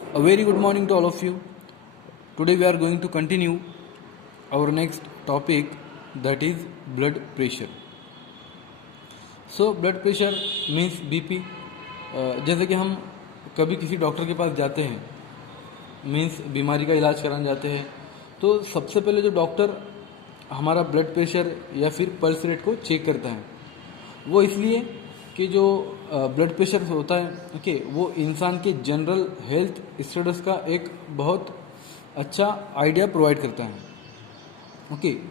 A very good morning to all of you. Today we are going to continue our next topic, that is blood pressure. So blood pressure means BP. जैसे कि हम कभी किसी doctor के पास जाते हैं, means बीमारी का इलाज कराने जाते हैं, तो सबसे पहले जो डॉक्टर हमारा ब्लड प्रेशर या फिर पल्स रेट को चेक करता है, वो इसलिए कि जो ब्लड प्रेशर होता है वो इंसान के जनरल हेल्थ स्टेटस का एक बहुत अच्छा आइडिया प्रोवाइड करता है।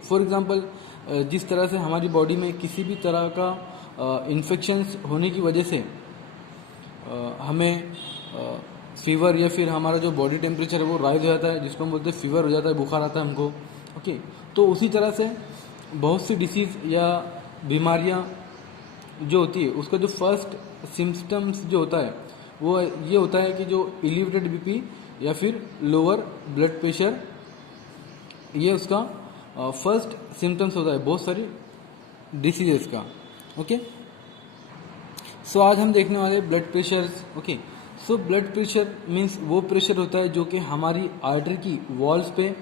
फॉर एग्जांपल, जिस तरह से हमारी बॉडी में किसी भी तरह का इन्फेक्शंस होने की वजह से हमें फीवर या फिर हमारा जो बॉडी टेम्परेचर है वो राइज हो जाता है, जिसको हम बोलते हैं फीवर हो जाता है, बुखार आता है हमको। तो उसी तरह से बहुत सी डिसीज़ या बीमारियां जो होती है उसका जो फर्स्ट सिम्टम्स जो होता है वो ये होता है कि जो एलिवेटेड बीपी या फिर लोअर ब्लड प्रेशर, ये उसका फर्स्ट सिम्टम्स होता है बहुत सारी डिसीजेस का। सो आज हम देखने वाले blood pressure. So blood pressure means वो प्रेशर होता है जो कि हमारी आर्टरी की वॉल्स पे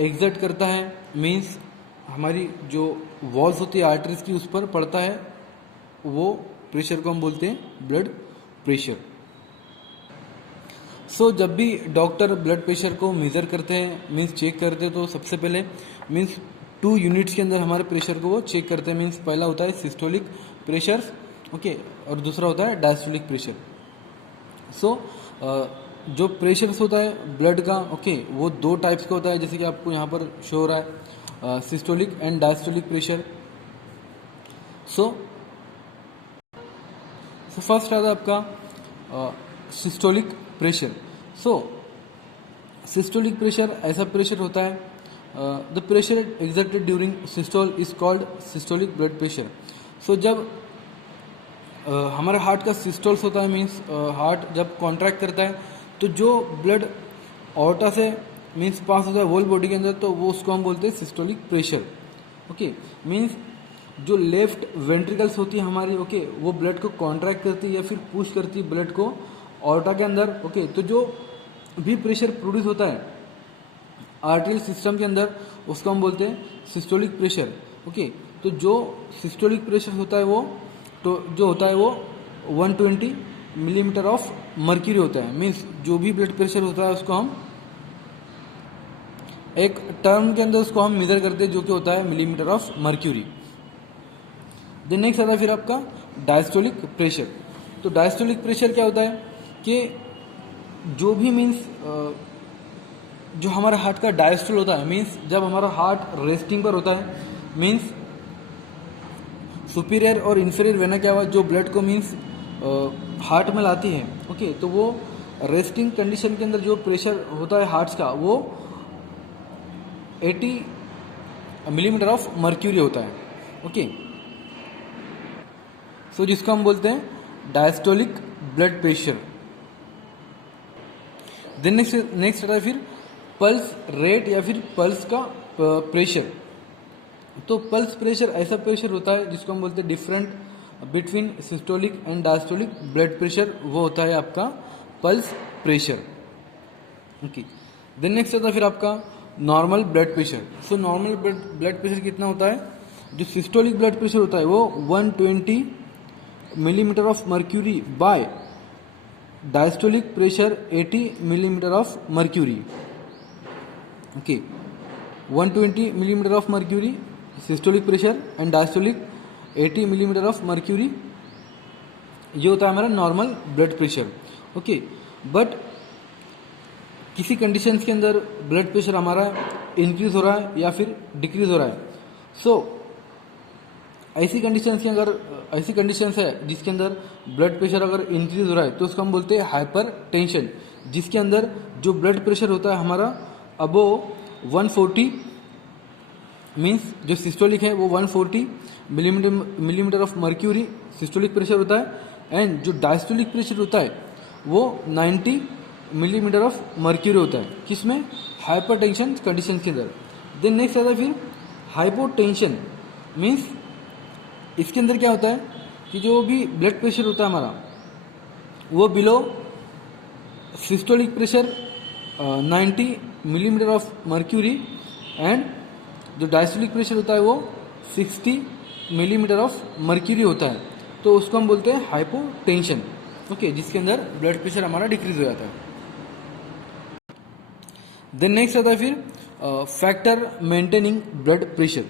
एग्जर्ट करता है, मीन्स हमारी जो वॉल्स होती है आर्टरीज की उस पर पड़ता है, वो प्रेशर को हम बोलते हैं ब्लड प्रेशर। सो जब भी डॉक्टर ब्लड प्रेशर को मेज़र करते हैं, मीन्स चेक करते हैं, तो सबसे पहले मीन्स 2 यूनिट्स के अंदर हमारे प्रेशर को वो चेक करते हैं। मीन्स पहला होता है सिस्टोलिक प्रेशर, और दूसरा होता है डायस्टोलिक प्रेशर। सो जो प्रेशर्स होता है ब्लड का वो 2 टाइप्स का होता है, जैसे कि आपको यहाँ पर शो हो रहा है, systolic and diastolic pressure. So first आता है आपका systolic pressure. So systolic pressure ऐसा प्रेशर होता है, the pressure exerted during systole is called systolic blood pressure. So जब हमारे हार्ट का सिस्टोल्स होता है, मीन्स हार्ट जब कॉन्ट्रैक्ट करता है तो जो ब्लड ऑर्टा से मीन्स पास होता है होल बॉडी के अंदर, तो वो उसको हम बोलते हैं सिस्टोलिक प्रेशर। मीन्स जो लेफ्ट वेंट्रिकल्स होती है हमारी वो ब्लड को कॉन्ट्रैक्ट करती है या फिर पुश करती है ब्लड को ऑर्टा के अंदर। तो जो भी प्रेशर प्रोड्यूस होता है आर्टेरियल सिस्टम के अंदर उसको हम बोलते हैं सिस्टोलिक प्रेशर। तो जो सिस्टोलिक प्रेशर होता है वो जो होता है वो 120 मिलीमीटर ऑफ मर्क्यूरी होता है। मीन्स जो भी ब्लड प्रेशर होता है उसको हम एक टर्म के अंदर उसको हम मेजर करते हैं, जो कि होता है millimetre of mercury. Then next आता है फिर आपका डायस्टोलिक प्रेशर। तो डायस्टोलिक प्रेशर क्या होता है कि जो भी मीन्स जो हमारा हार्ट का डायस्टोल होता है, मीन्स जब हमारा हार्ट रेस्टिंग पर होता है, मीन्स सुपीरियर और इन्फीरियर वेना क्या हुआ जो ब्लड को मीन्स हार्ट में लाती है। तो वो रेस्टिंग कंडीशन के अंदर जो प्रेशर होता है हार्ट का वो 80 मिलीमीटर ऑफ मर्क्यूरी होता है। सो जिसको हम बोलते हैं diastolic blood pressure. Then next आता है फिर पल्स रेट या फिर पल्स का प्रेशर। तो पल्स प्रेशर ऐसा प्रेशर होता है जिसको हम बोलते हैं different between systolic and diastolic blood pressure, वो होता है आपका पल्स प्रेशर। देन नेक्स्ट आता है फिर आपका normal blood pressure. So normal blood pressure कितना होता है? जो सिस्टोलिक ब्लड प्रेशर होता है वो 120 millimetre of mercury by diastolic pressure 80 millimetre of mercury. 120 millimetre of mercury systolic pressure and diastolic 80 millimetre of mercury, ये होता है हमारा नॉर्मल ब्लड प्रेशर। बट किसी कंडीशंस के अंदर ब्लड प्रेशर हमारा इंक्रीज हो रहा है या फिर डिक्रीज हो रहा है। ऐसी कंडीशंस है जिसके अंदर ब्लड प्रेशर अगर इंक्रीज हो रहा है तो उसको हम बोलते हैं हाइपर टेंशन, जिसके अंदर जो ब्लड प्रेशर होता है हमारा अबोव 140, मीन्स जो सिस्टोलिक है वो 140 millimetre of mercury systolic pressure होता है, एंड जो डायस्टोलिक प्रेशर होता है वो 90 मिलीमीटर ऑफ मर्क्यूरी होता है। किसमें? हाइपरटेंशन कंडीशन के अंदर। देन नेक्स्ट आता है फिर हाइपोटेंशन, मीन्स इसके अंदर क्या होता है कि जो भी ब्लड प्रेशर होता है हमारा वो below systolic pressure 90 millimetre of mercury and जो डायस्टोलिक प्रेशर होता है वो 60 मिलीमीटर ऑफ मर्क्यूरी होता है, तो उसको हम बोलते हैं हाइपोटेंशन, ओके, जिसके अंदर ब्लड प्रेशर हमारा डिक्रीज हो जाता है। देन नेक्स्ट आता है फिर फैक्टर मेंटेनिंग ब्लड प्रेशर।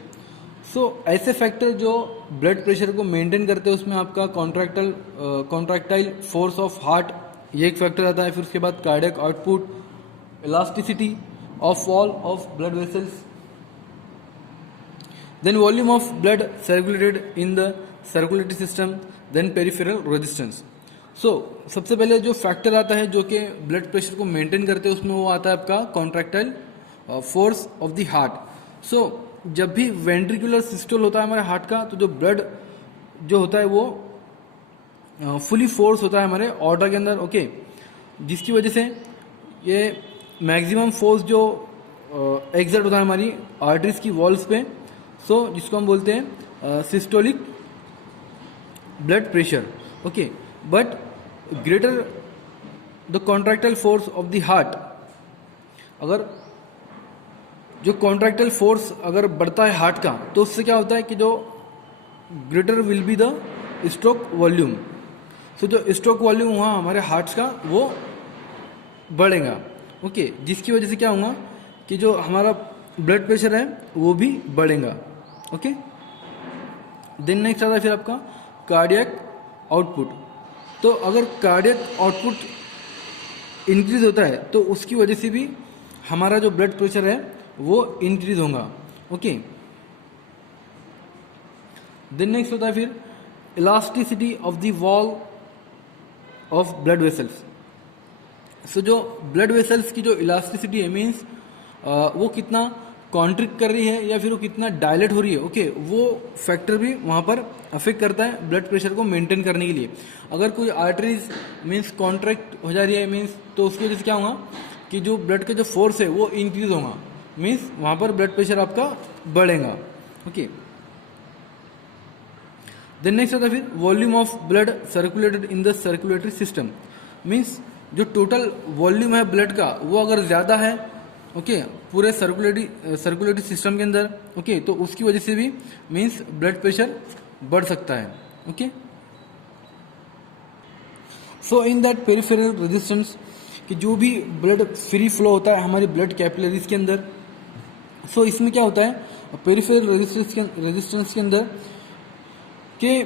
सो ऐसे फैक्टर जो ब्लड प्रेशर को मेंटेन करते हैं उसमें आपका कॉन्ट्रैक्टाइल फोर्स ऑफ हार्ट ये एक फैक्टर आता है, फिर उसके बाद cardiac output, elasticity of wall of blood vessels, then volume of blood circulated in the circulatory system, then peripheral resistance. So सबसे पहले जो फैक्टर आता है जो कि ब्लड प्रेशर को मेंटेन करते हैं उसमें वो आता है आपका contractile force of the heart. So जब भी वेंट्रिकुलर सिस्टोल होता है हमारे हार्ट का, तो जो ब्लड जो होता है वो फुली फोर्स होता है हमारे ऑर्टा के अंदर, ओके, जिसकी वजह से ये मैक्सिमम फोर्स जो एग्जर्ट होता है हमारी आर्टरीज की वॉल्स पे, सो जिसको हम बोलते हैं systolic blood pressure, okay. But greater the contractile force of the heart, अगर जो कॉन्ट्रैक्टाइल फोर्स अगर बढ़ता है हार्ट का, तो उससे क्या होता है कि जो greater will be the stroke volume. So जो स्ट्रोक वॉल्यूम हुआ हमारे हार्ट का वो बढ़ेगा, ओके, जिसकी वजह से क्या होगा कि जो हमारा ब्लड प्रेशर है वो भी बढ़ेगा, ओके। देन नेक्स्ट आता है फिर आपका कार्डियक आउटपुट। तो अगर कार्डियक आउटपुट इंक्रीज होता है तो उसकी वजह से भी हमारा जो ब्लड प्रेशर है वो इंक्रीज होगा, ओके। देन नेक्स्ट होता है फिर elasticity of the wall of blood vessels. So जो ब्लड वेसल्स की जो इलास्टिसिटी है मीन्स वो कितना कॉन्ट्रिक्ट कर रही है या फिर वो कितना डायलेट हो रही है, ओके, वो फैक्टर भी वहाँ पर अफेक्ट करता है ब्लड प्रेशर को मेंटेन करने के लिए। अगर कोई आर्टरीज मीन्स कॉन्ट्रैक्ट हो जा रही है मीन्स, तो उसकी वजह से क्या होगा कि जो ब्लड का जो फोर्स है वो इंक्रीज होगा, मीन्स वहाँ पर ब्लड प्रेशर आपका बढ़ेगा, ओके। देन नेक्स्ट आता है फिर volume of blood circulated in the circulatory system. Means जो टोटल वॉल्यूम है ब्लड का वो अगर ज़्यादा है, ओके, पूरे सर्कुलेटरी सिस्टम के अंदर, ओके, तो उसकी वजह से भी मीन्स ब्लड प्रेशर बढ़ सकता है, okay. So in that peripheral resistance कि जो भी ब्लड फ्री फ्लो होता है हमारी ब्लड कैपिलरीज के अंदर, सो इसमें क्या होता है पेरिफेरल रेजिस्टेंस के अंदर कि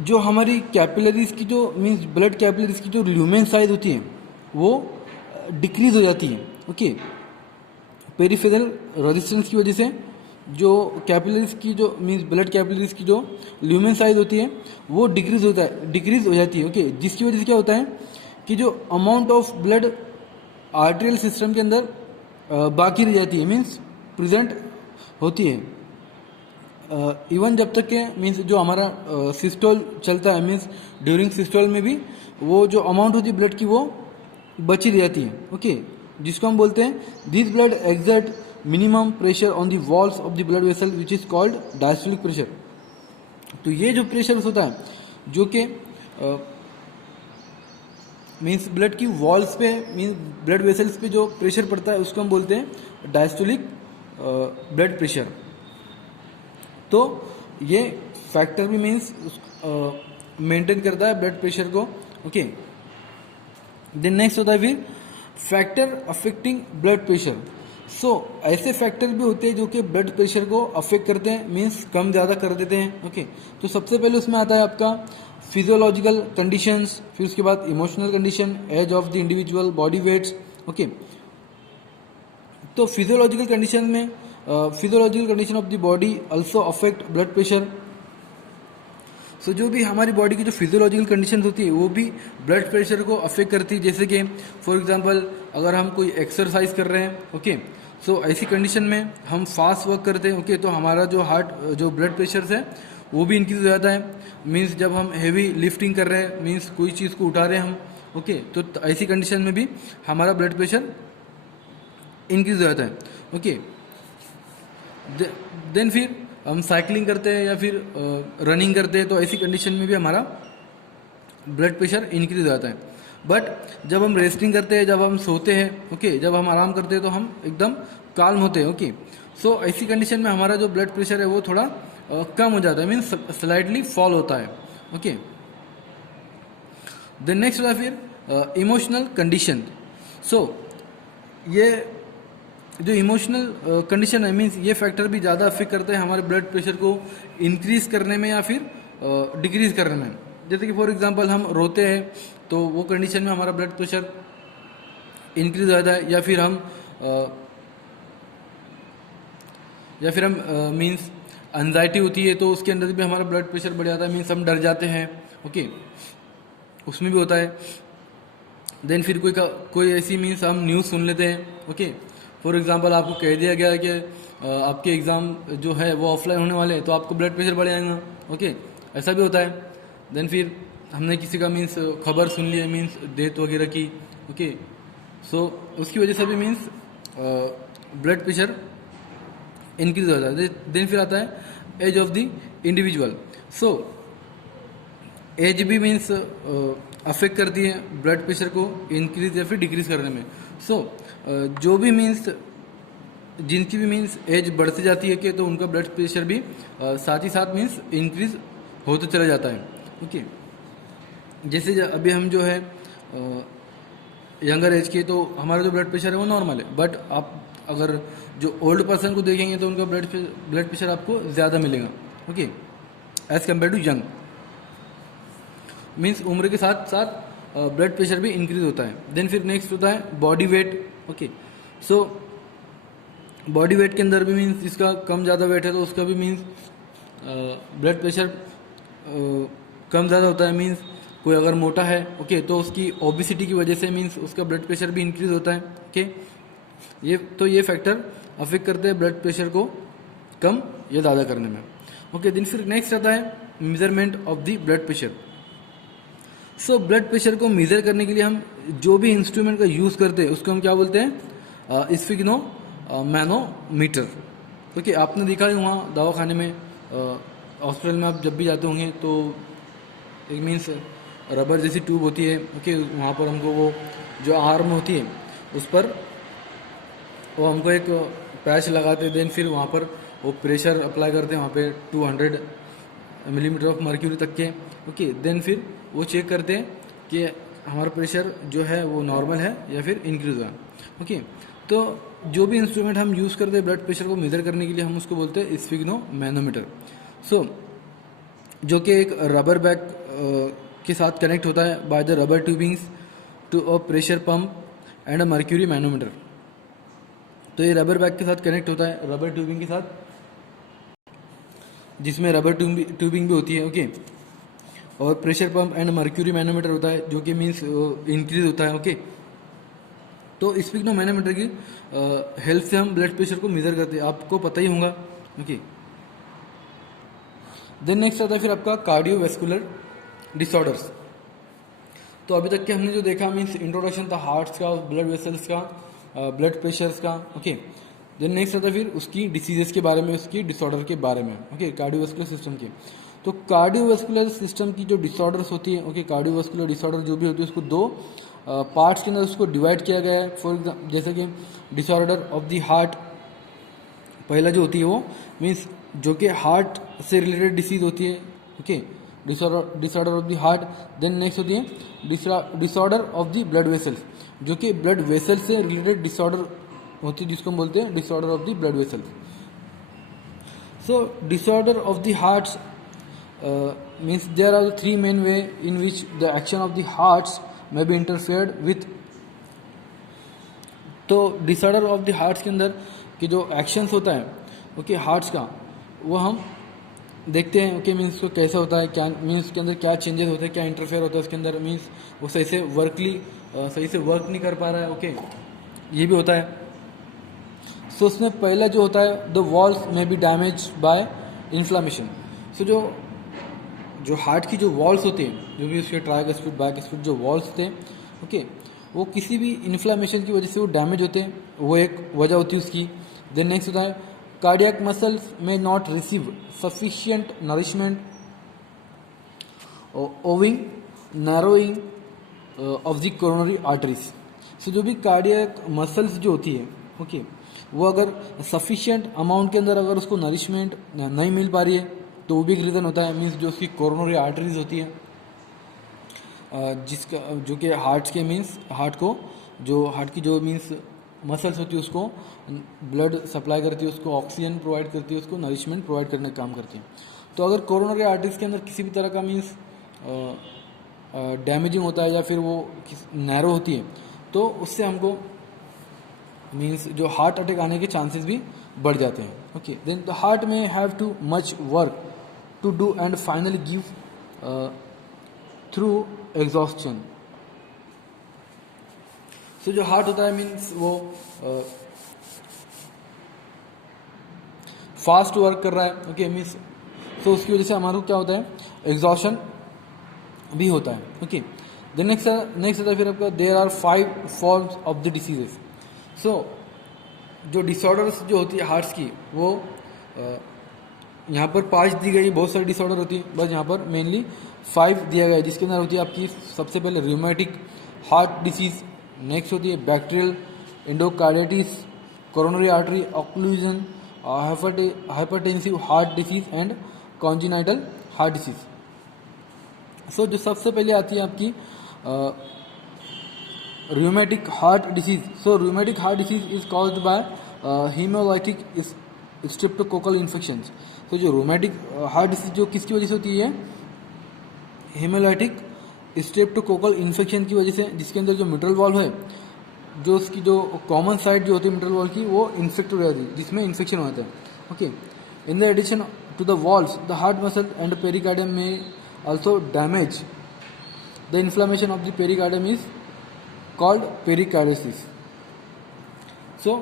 जो हमारी कैपिलरीज की जो मीन्स ब्लड कैपिलरीज की जो ल्यूमेन साइज होती है वो डिक्रीज हो जाती है, ओके। पेरिफेरल रेजिस्टेंस की वजह से जो कैपिलरीज की जो मीन्स ब्लड कैपिलरीज की जो ल्यूमेन साइज होती है वो डिक्रीज हो जाती है, ओके, जिसकी वजह से क्या होता है कि जो amount of blood arterial system के अंदर बाकी रह जाती है, मीन्स प्रेजेंट होती है इवन जब तक के मीन्स जो हमारा सिस्टोल चलता है, मीन्स ड्यूरिंग सिस्टोल में भी वो जो अमाउंट होती है ब्लड की वो बची रह जाती है, ओके, जिसको हम बोलते हैं this blood exert minimum pressure on the walls of the blood vessel which is called diastolic pressure. तो ये जो प्रेशर होता है जो कि मीन्स ब्लड की वॉल्स पे मीन्स ब्लड वेसल्स पे जो प्रेशर पड़ता है उसको हम बोलते हैं डायस्टोलिक ब्लड प्रेशर। तो ये फैक्टर भी मीन्स मेंटेन करता है ब्लड प्रेशर को, ओके। देन नेक्स्ट होता है फिर फैक्टर अफेक्टिंग ब्लड प्रेशर। सो ऐसे फैक्टर भी होते हैं जो कि ब्लड प्रेशर को अफेक्ट करते हैं, मीन्स कम ज़्यादा कर देते हैं, ओके। तो सबसे पहले उसमें आता है आपका फिजियोलॉजिकल कंडीशंस, फिर उसके बाद emotional condition, age of the individual, body weights, okay. तो physiological condition of the body also affect blood pressure. So जो भी हमारी बॉडी की जो फिजियोलॉजिकल कंडीशन होती है वो भी ब्लड प्रेशर को अफेक्ट करती है। जैसे कि फॉर एग्जांपल अगर हम कोई एक्सरसाइज कर रहे हैं, ओके, सो ऐसी कंडीशन में हम फास्ट वर्क करते हैं, ओके, तो हमारा जो ब्लड प्रेशर है वो भी इंक्रीज हो जाता है। मीन्स जब हम हैवी लिफ्टिंग कर रहे हैं, मीन्स कोई चीज़ को उठा रहे हैं हम, ओके, तो ऐसी कंडीशन में भी हमारा ब्लड प्रेशर इंक्रीज हो जाता है, ओके। देन फिर हम साइकिलिंग करते हैं या फिर रनिंग करते हैं तो ऐसी कंडीशन में भी हमारा ब्लड प्रेशर इंक्रीज हो जाता है। बट जब हम रेस्टिंग करते हैं, जब हम सोते हैं, ओके, जब हम आराम करते हैं तो हम एकदम काल्म होते हैं, ओके। सो ऐसी कंडीशन में हमारा जो ब्लड प्रेशर है वो थोड़ा कम हो जाता है, मीन्स स्लाइडली फॉल होता है, ओके। देन नेक्स्ट होता है फिर इमोशनल कंडीशन। सो ये जो इमोशनल कंडीशन है, मीन्स ये फैक्टर भी ज़्यादा अफेक्ट करते हैं हमारे ब्लड प्रेशर को इंक्रीज करने में या फिर डिक्रीज करने में। जैसे कि फॉर एग्जांपल हम रोते हैं तो वो कंडीशन में हमारा ब्लड प्रेशर इंक्रीज हो जाता है, या फिर हम मीन्स एंजाइटी होती है तो उसके अंदर भी हमारा ब्लड प्रेशर बढ़ जाता है, मीन्स हम डर जाते हैं, ओके, उसमें भी होता है। देन फिर कोई ऐसी मीन्स हम न्यूज़ सुन लेते हैं, ओके। फॉर एग्जांपल आपको कह दिया गया है कि आपके एग्ज़ाम जो है वो ऑफलाइन होने वाले हैं तो आपको ब्लड प्रेशर बढ़ जाएगा, ओके, ऐसा भी होता है। देन फिर हमने किसी का मीन्स खबर सुन ली है, मीन्स डेथ वगैरह की, ओके, सो उसकी वजह से भी मीन्स ब्लड प्रेशर इंक्रीज हो जाता है। देन फिर आता है age of the individual. So age भी मीन्स अफेक्ट करती है ब्लड प्रेशर को इंक्रीज या फिर डिक्रीज करने में। सो जो भी मीन्स जिनकी भी मीन्स एज बढ़ती जाती है कि तो उनका ब्लड प्रेशर भी साथ ही साथ मीन्स इंक्रीज होते चला जाता है, ओके। जैसे अभी हम जो है यंगर एज के तो हमारा जो ब्लड प्रेशर है वो नॉर्मल है, बट आप अगर जो ओल्ड पर्सन को देखेंगे तो उनका ब्लड प्रेशर आपको ज़्यादा मिलेगा, okay, as compare to young. Means उम्र के साथ साथ ब्लड प्रेशर भी इंक्रीज होता है। देन फिर नेक्स्ट होता है body weight, okay. So body weight के अंदर भी मीन्स जिसका कम ज़्यादा वेट है तो उसका भी मीन्स ब्लड प्रेशर कम ज़्यादा होता है। मीन्स कोई अगर मोटा है, ओके, तो उसकी ओबिसिटी की वजह से मीन्स उसका ब्लड प्रेशर भी इंक्रीज होता है, ओके। ये फैक्टर अफेक्ट करते हैं ब्लड प्रेशर को कम या ज़्यादा करने में, ओके। दिन फिर नेक्स्ट आता है measurement of the blood pressure. So blood pressure को मेज़र करने के लिए हम जो भी इंस्ट्रूमेंट का यूज़ करते हैं उसको हम क्या बोलते हैं, स्फिग्नो मैनोमीटर, ओके। आपने देखा है वहाँ दवाखाने में, हॉस्पिटल में आप जब भी जाते होंगे तो एक मीन्स रबर जैसी ट्यूब होती है, ओके, वहाँ पर हमको वो जो आर्म होती है उस पर वो हमको एक पैच लगाते हैं। देन फिर वहाँ पर वो प्रेशर अप्लाई करते हैं वहाँ पे 200 मिलीमीटर ऑफ मर्क्यूरी तक के, ओके। देन फिर वो चेक करते हैं कि हमारा प्रेशर जो है वो नॉर्मल है या फिर इंक्रीज हुआ है, ओके। तो जो भी इंस्ट्रूमेंट हम यूज़ करते हैं ब्लड प्रेशर को मेज़र करने के लिए हम उसको बोलते हैं स्फिग्नो मैनोमीटर। सो जो कि एक रबर बैग के साथ कनेक्ट होता है by the rubber tubings to a pressure pump and a mercury manometer. तो ये रबर बैग के साथ कनेक्ट होता है, रबर ट्यूबिंग के साथ, जिसमें रबर ट्यूबिंग भी होती है, ओके। और pressure pump and mercury manometer होता है जो कि मीन्स इंक्रीज होता है, ओके। तो स्फिग्नो मैनोमीटर की हेल्प से हम ब्लड प्रेशर को मेज़र करते हैं, आपको पता ही होगा, ओके। देन नेक्स्ट आता है फिर आपका कार्डियोवैस्कुलर डिसऑर्डर्स। तो अभी तक के हमने जो देखा मीन्स इंट्रोडक्शन था हार्ट्स का, ब्लड वेसल्स का, ब्लड प्रेशर्स का, ओके। देन नेक्स्ट आता है फिर उसकी डिसीजेस के बारे में, उसकी डिसऑर्डर के बारे में, ओके, कार्डियोवैस्कुलर सिस्टम के। तो कार्डियोवैस्कुलर सिस्टम की जो डिसऑर्डर्स होती है, ओके, कार्डियोवैस्कुलर डिसऑर्डर जो भी होती है उसको दो पार्ट्स के अंदर उसको डिवाइड किया गया है। फॉर एग्जाम्पल जैसे कि डिसऑर्डर ऑफ द हार्ट, पहला जो होती है वो मीन्स जो कि हार्ट से रिलेटेड डिसीज होती है, okay, disorder of the heart. Then next होती है disorder of the blood vessels, जो कि ब्लड वेसल से रिलेटेड डिसऑर्डर होती है जिसको हम बोलते हैं disorder of the blood vessels. So disorder of the hearts means there are three main way in which the action of the hearts may be interfered with। तो disorder of the hearts के अंदर कि जो actions होता है, okay, hearts का, वो हम देखते हैं, ओके, मीन्स उसको कैसा होता है, क्या मीन्स उसके अंदर क्या चेंजेस होते हैं, क्या इंटरफेयर होता है उसके अंदर, मीन्स वो सही से वर्क नहीं कर पा रहा है, ओके, ये भी होता है। सो उसमें पहला जो होता है द वॉल्स में बी डैमेज बाय इन्फ्लामेशन। सो जो हार्ट की जो वॉल्स होते हैं, जो भी उसके ट्राइगेस्पिड बाइगेस्पिड जो वॉल्स होते हैं, ओके, वो किसी भी इन्फ्लामेशन की वजह से वो डैमेज होते हैं, वो एक वजह होती है उसकी। देन नेक्स्ट होता है cardiac muscles may not receive sufficient nourishment owing narrowing of the coronary arteries. So जो भी कार्डियक मसल्स जो होती है ओके वो अगर सफिशिएंट अमाउंट के अंदर अगर उसको नरिशमेंट नहीं मिल पा रही है तो वो भी एक रीज़न होता है। मीन्स जो उसकी कोरोनरी आर्टरीज होती है जिसका जो कि हार्ट के मीन्स हार्ट को जो हार्ट की जो मीन्स मसल्स होती है उसको ब्लड सप्लाई करती है, उसको ऑक्सीजन प्रोवाइड करती है, उसको नरिशमेंट प्रोवाइड करने का काम करती है। तो अगर कोरोनरी आर्टरीज के अंदर किसी भी तरह का मीन्स डैमेजिंग होता है या फिर वो नैरो होती है तो उससे हमको मीन्स जो हार्ट अटैक आने के चांसेस भी बढ़ जाते हैं। Okay then the heart may have too much work to do and finally give through exhaustion. So जो हार्ट होता है मीन्स वो फास्ट वर्क कर रहा है ओके मीन्स सो उसकी वजह से हमारा क्या होता है एग्जॉशन भी होता है। ओके द नेक्स्ट होता है फिर आपका there are 5 forms of the diseases. So जो डिसऑर्डर्स जो होती है हार्ट्स की वो यहाँ पर 5 दी गई, बहुत सारी डिसऑर्डर होती है, बस यहाँ पर मेनली 5 दिया गया है जिसके अंदर होती है आपकी सबसे पहले रूमेटिक हार्ट डिसीज, नेक्स्ट होती है bacterial endocarditis, coronary artery occlusion, hypertensive heart disease and congenital heart disease. So जो सबसे पहले आती है आपकी rheumatic heart disease. So rheumatic heart disease is caused by hemolytic streptococcal infections. So जो rheumatic heart disease जो किसकी वजह से होती है hemolytic streptococcal infection की वजह से, जिसके अंदर जो मिट्रल वॉल्व है जो उसकी जो कॉमन साइड जो होती है मिट्रल वॉल्व की वो इन्फेक्ट हो जाती है जिसमें इन्फेक्शन होता है। Okay in the addition to the valves the heart muscle and pericardium में also damage. The inflammation of the pericardium is called pericarditis. So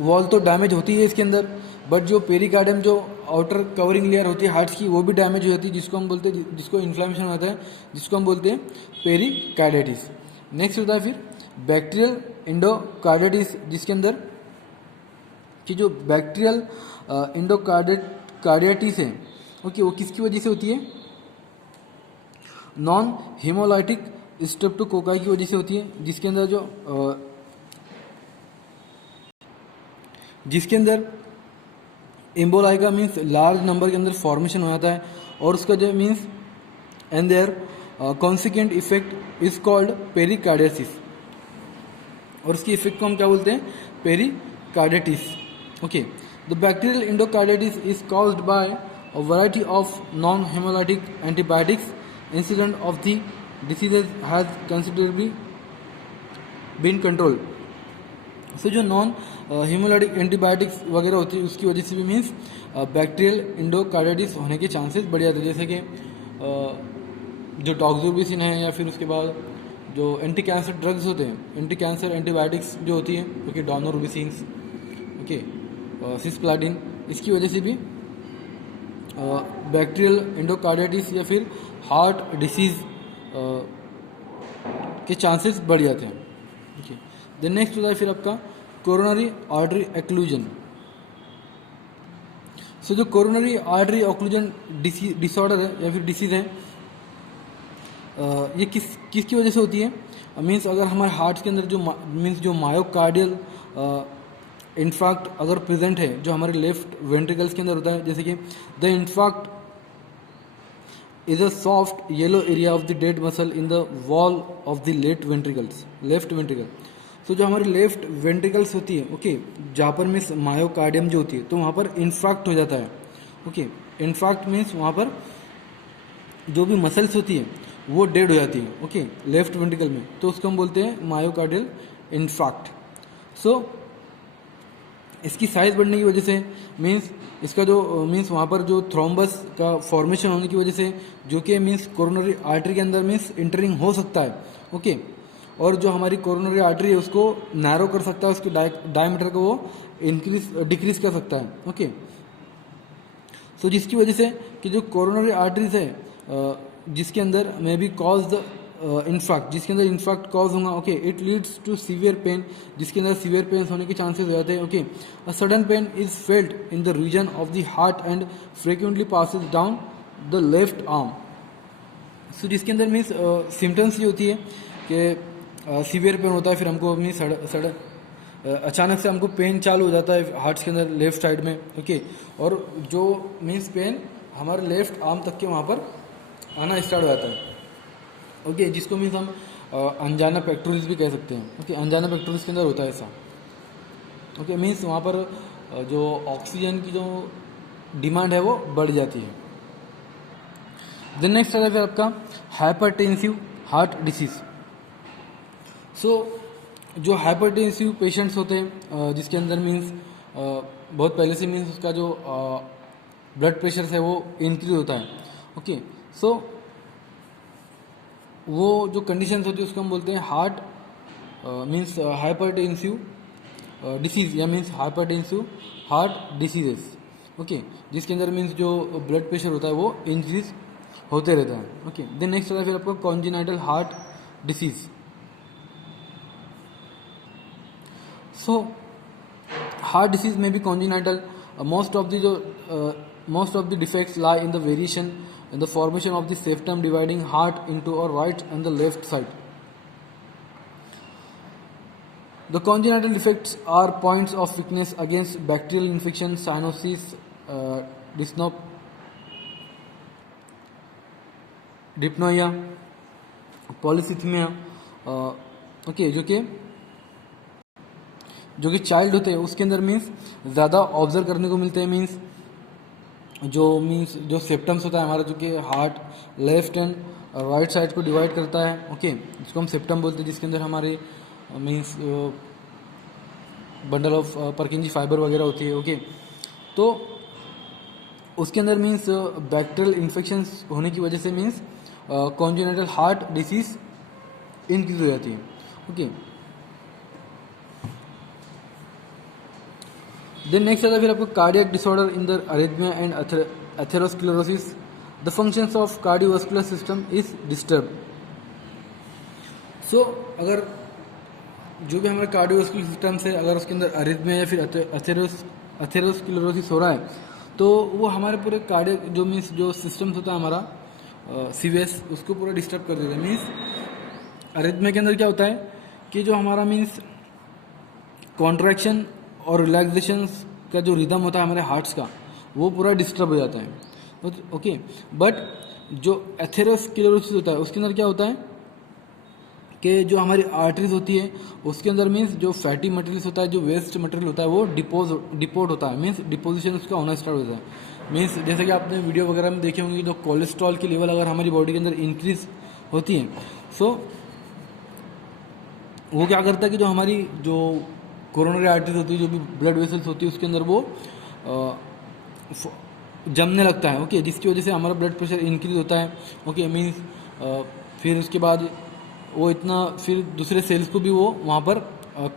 wall तो डैमेज होती है इसके अंदर बट जो पेरिकार्डियम जो आउटर कवरिंग लेयर होती है हार्ट की वो भी डैमेज हो जाती है जिसको हम बोलते हैं जिसको इन्फ्लेमेशन होता है जिसको हम बोलते हैं पेरिकार्डिटिस। नेक्स्ट होता है फिर बैक्टीरियल एंडोकार्डिटिस जिसके अंदर कि जो बैक्टीरियल एंडोकार्डिटिस है ओके वो किसकी वजह से होती है नॉन हेमोलाइटिक स्ट्रेप्टोकोकाई की वजह से होती है जिसके अंदर एम्बोलाई का मीन्स लार्ज नंबर के अंदर फॉर्मेशन हो जाता है और उसका जो means and their consequent effect is called pericarditis और उसकी इफेक्ट को हम क्या बोलते हैं pericarditis. Okay the bacterial endocarditis is caused by a variety of non-hemolytic antibiotics. Incidence of the diseases has considerably been controlled. So जो non hemolytic antibiotics वगैरह होती है उसकी वजह से भी मीन्स बैक्टीरियल एंडोकार्डिटिस होने के चांसेस बढ़ जाते हैं। जैसे कि जो डॉक्सोरिबोसिन है या फिर उसके बाद जो एंटी कैंसर ड्रग्स होते हैं एंटी कैंसर एंटीबायोटिक्स जो होती है ओके डोनोरुबिसिन्स ओके सिस्प्लाटिन इसकी वजह से भी बैक्टीरियल एंडोकार्डिटिस या फिर हार्ट डिसीज के चांसेस बढ़ जाते हैं। ओके देन नेक्स्ट होता है फिर आपका कोरोनरी आर्टरी एक्लूजन। सो जो कोरोनरी आर्टरी ऑक्लूजन डिसऑर्डर है या फिर डिसीज है ये किसकी वजह से होती है मीन्स अगर हमारे हार्ट के अंदर जो मीन्स जो मायोकार्डियल इन्फाक्ट अगर प्रेजेंट है जो हमारे लेफ्ट वेंट्रिकल्स के अंदर होता है जैसे कि the infarct is a soft yellow area of the dead muscle in the wall of the left ventricle. तो जो हमारी लेफ्ट वेंट्रिकल्स होती है ओके जहाँ पर मीन्स मायोकार्डियम जो होती है तो वहाँ पर इन्फाक्ट हो जाता है। ओके इन्फाक्ट मीन्स वहाँ पर जो भी मसल्स होती है वो डेड हो जाती है ओके लेफ्ट वेंट्रिकल में तो उसको हम बोलते हैं मायोकार्डियल इन्फाक्ट। सो इसकी साइज बढ़ने की वजह से मीन्स इसका जो मीन्स वहाँ पर जो थ्रोम्बस का फॉर्मेशन होने की वजह से जो कि मीन्स कोरोनरी आर्टरी के अंदर मीन्स इंटरिंग हो सकता है ओके और जो हमारी कोरोनरी आर्टरी है उसको नैरो कर सकता है उसके डायमीटर को वो डिक्रीज कर सकता है ओके। सो जिसकी वजह से कि जो कोरोनरी आर्टरीज है जिसके अंदर may be cause the infarct जिसके अंदर इन्फाक्ट कॉज होगा okay it leads to severe pain जिसके अंदर सीवियर पेन होने के चांसेस हो जाते हैं okay a sudden pain is felt in the region of the heart and frequently passes down the left arm. So जिसके अंदर मीन्स सिम्टम्स ये होती है कि सीवियर पेन होता है, फिर हमको मीन्स सडन अचानक से हमको पेन चालू हो जाता है हार्ट के अंदर लेफ्ट साइड में, ओके। और जो मीन्स पेन हमारे लेफ्ट आर्म तक के वहाँ पर आना स्टार्ट हो जाता है, ओके, जिसको मीन्स हम अनजाना पेक्टोरिस भी कह सकते हैं, ओके। अनजाना पेक्टोरिस के अंदर होता है ऐसा, ओके। मीन्स वहाँ पर जो ऑक्सीजन की जो डिमांड है वो बढ़ जाती है। देन नेक्स्ट आता है फिर आपका हाइपरटेंसिव हार्ट डिसीज। सो जो हाइपरटेंसिव पेशेंट्स होते हैं जिसके अंदर मीन्स बहुत पहले से मीन्स उसका जो ब्लड प्रेशर है वो इंक्रीज होता है, ओके। सो वो जो कंडीशंस होती है उसको हम बोलते हैं हार्ट मीन्स हाइपरटेंसिव डिसीज या means hypertensive heart diseases, okay. जिसके अंदर मीन्स जो ब्लड प्रेशर होता है वो इंक्रीज होते रहता है, ओके। देन नेक्स्ट आता है फिर आपका congenital heart disease. So heart disease में भी congenital most of the defects lie in the variation in the formation of the septum dividing heart into a right and the left side. The congenital defects are points of weakness against bacterial infection, cyanosis, dyspnea, polycythemia, okay, जो कि child होते हैं उसके अंदर means ज़्यादा observe करने को मिलते हैं। मीन्स जो सेप्टम्स होता है हमारा, जो कि heart left and right side को डिवाइड करता है, ओके, जिसको हम सेप्टम बोलते हैं, जिसके अंदर हमारे मीन्स बंडल ऑफ परकिंजी फाइबर वगैरह होती है, ओके। तो उसके अंदर मीन्स बैक्टीरियल इन्फेक्शंस होने की वजह से means congenital heart disease increase हो जाती है, ओके। देन नेक्स्ट आता है फिर आपको cardiac disorder in the arrhythmia and atherosclerosis. The functions of cardiovascular system is disturb. So अगर जो भी हमारे कार्डियोवास्कुलर सिस्टम से अगर उसके अंदर अरिथमिया या फिर एथेरोस्क्लेरोसिस हो रहा है तो वो हमारे पूरे कार्डियक जो मीन्स जो सिस्टम्स होता है हमारा सीवीएस उसको पूरा डिस्टर्ब कर देता है। मीन्स अरिथमिया के अंदर क्या होता है कि जो हमारा मीन्स कॉन्ट्रैक्शन और रिलैक्सेशंस का जो रिदम होता है हमारे हार्ट्स का वो पूरा डिस्टर्ब हो जाता है, ओके। बट जो एथेरोस्क्लेरोसिस होता है उसके अंदर क्या होता है कि जो हमारी आर्टरीज होती है उसके अंदर मीन्स जो फैटी मटेरियल्स होता है, जो वेस्ट मटेरियल होता है वो डिपोज होता है, मीन्स डिपोजिशन उसका होना स्टार्ट होता है। मीन्स जैसे कि आपने वीडियो वगैरह में देखे होंगे, जो कोलेस्ट्रॉल की लेवल अगर हमारी बॉडी के अंदर इंक्रीज होती है सो वो क्या करता है कि जो हमारी जो कोरोनरी आर्टरीज होती है, जो भी ब्लड वेसल्स होती है उसके अंदर वो जमने लगता है, ओके, जिसकी वजह से हमारा ब्लड प्रेशर इंक्रीज होता है, ओके। मीन्स फिर उसके बाद वो इतना फिर दूसरे सेल्स को भी वो वहाँ पर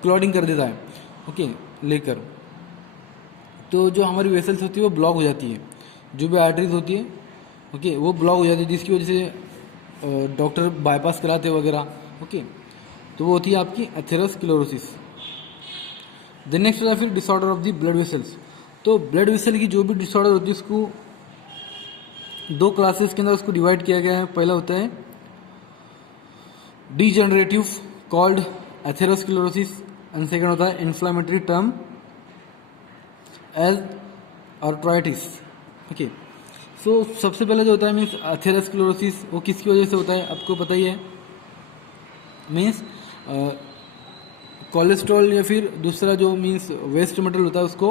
क्लॉटिंग कर देता है, ओके, लेकर। तो जो हमारी वेसल्स होती है वो ब्लॉक हो जाती है, जो भी आर्टरीज होती है, ओके, वो ब्लॉक हो जाती है, जिसकी वजह से डॉक्टर बाईपास कराते वगैरह, ओके। तो वो होती है आपकी एथेरोस्क्लेरोसिस। द नेक्स्ट होता है फिर disorder of the blood vessels. तो ब्लड वेसल की जो भी डिसऑर्डर होती है उसको दो क्लासेस के अंदर उसको डिवाइड किया गया है। पहला होता है degenerative called atherosclerosis and second होता है inflammatory term as arthritis, okay. So सबसे पहले जो होता है मीन्स एथेरोस्क्लेरोसिस वो किसकी वजह से होता है आपको पता ही है, मीन्स कोलेस्ट्रॉल या फिर दूसरा जो मीन्स वेस्ट मटेरियल होता है उसको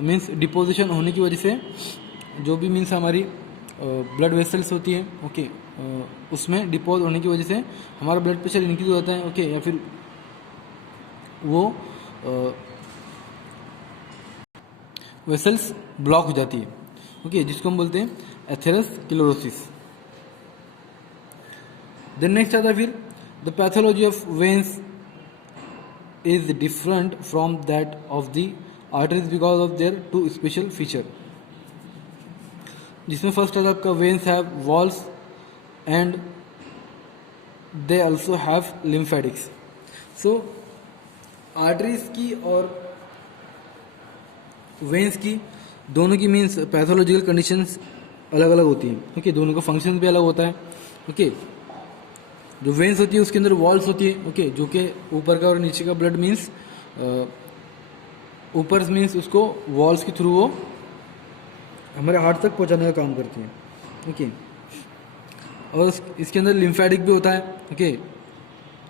मीन्स डिपोजिशन होने की वजह से जो भी मीन्स हमारी ब्लड वेसल्स होती है, ओके, उसमें डिपोज होने की वजह से हमारा ब्लड प्रेशर इंक्रीज हो जाता है, ओके, या फिर वो वेसल्स ब्लॉक हो जाती है, ओके, जिसको हम बोलते हैं एथेरोस्क्लेरोसिस। देन नेक्स्ट आता है फिर the pathology of veins is different from that of the arteries because of their two special feature, जिसमें फर्स्ट है आपका veins have walls and they also have lymphatics. So arteries की और veins की दोनों की मीन्स पैथोलॉजिकल कंडीशंस अलग अलग होती हैं, ओके, दोनों का फंक्शन भी अलग होता है, ओके। जो वेन्स होती है उसके अंदर वॉल्स होती है, ओके, जो कि ऊपर का और नीचे का ब्लड मीन्स ऊपर मीन्स उसको वॉल्स के थ्रू वो हमारे हार्ट तक पहुंचाने का काम करती है, ओके। और इसके अंदर लिम्फेटिक भी होता है, ओके,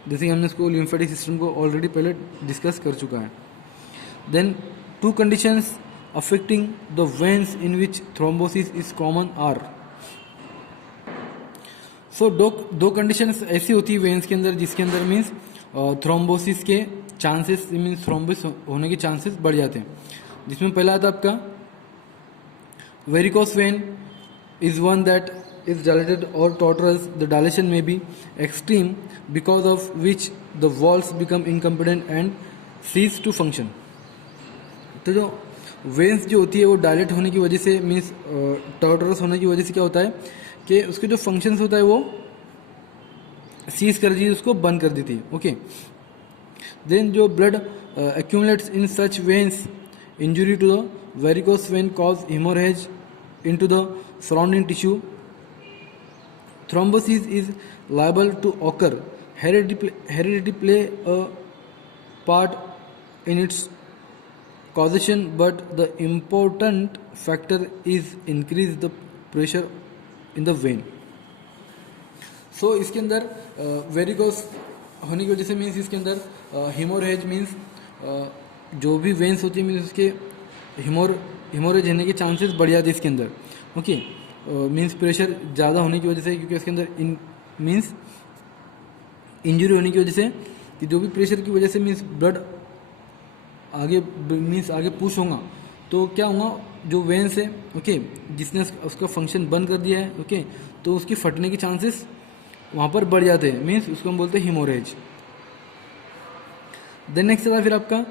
जैसे कि हमने इसको लिम्फेटिक सिस्टम को ऑलरेडी पहले डिस्कस कर चुका है। Then two conditions affecting the veins in which thrombosis is common are. So दो कंडीशंस ऐसी होती है वेन्स के अंदर जिसके अंदर मीन्स थ्रोम्बोसिस के चांसेस मीन्स थ्रोम्बोसिस होने के चांसेस बढ़ जाते हैं, जिसमें पहला आता है आपका varicose when is one that is dilated or tortuous. The dilation may be extreme because of which the walls become incompetent and cease to function. तो जो वेन्स जो होती है वो डायलेट होने की वजह से मीन्स टॉर्टरस होने की वजह से क्या होता है कि उसके जो फंक्शंस होता है वो सीज कर देती है, उसको बंद कर देती है, ओके। देन जो blood accumulates in such veins, injury to the varicose vein cause hemorrhage into the surrounding tissue. Thrombosis is liable to occur. Heredity play a part in its causation, but the important factor is increase the pressure in the vein. So इसके अंदर varicose होने की वजह से means इसके अंदर haemorrhage means जो भी वेन्स होती है मीन्स उसके हिमोरेज होने के चांसेस बढ़ जाते हैं इसके अंदर, ओके। मीन्स प्रेशर ज़्यादा होने की वजह से, क्योंकि इसके अंदर मीन्स इंजरी होने की वजह से, कि जो भी प्रेशर की वजह से मीन्स ब्लड आगे मीन्स आगे पुश होगा तो क्या होगा, जो वेन्स है, ओके, जिसने उसका फंक्शन बंद कर दिया है, ओके, तो उसकी फटने के चांसेस वहाँ पर बढ़ जाते हैं, मीन्स उसको हम बोलते हैं हिमोरेज। देन नेक्स्ट आता है फिर आपका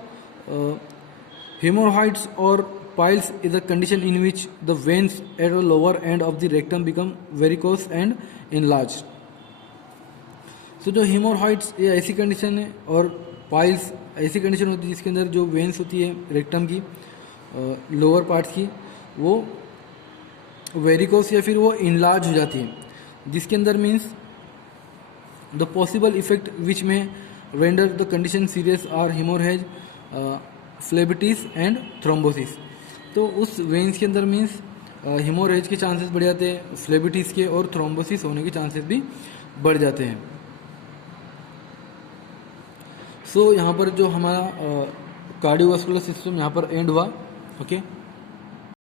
हेमोरॉइड्स और piles is a condition in which the veins at the lower end of the rectum become varicose and enlarge. So जो हेमोरॉइड्स ये ऐसी कंडीशन है और पाइल्स ऐसी कंडीशन होती है जिसके अंदर जो वेन्स होती है रेक्टम की लोअर पार्ट्स की वो वेरिकोस या फिर वो इनलार्ज हो जाती है, जिसके अंदर means the possible effect which may render the condition serious are haemorrhage, phlebitis and thrombosis. तो उस वेन्स के अंदर मीन्स हेमोरहेज के चांसेस बढ़ जाते हैं, फ्लेबिटिस के और थ्रोम्बोसिस होने के चांसेस भी बढ़ जाते हैं। सो यहाँ पर जो हमारा कार्डियोवास्कुलर सिस्टम यहाँ पर एंड हुआ, ओके।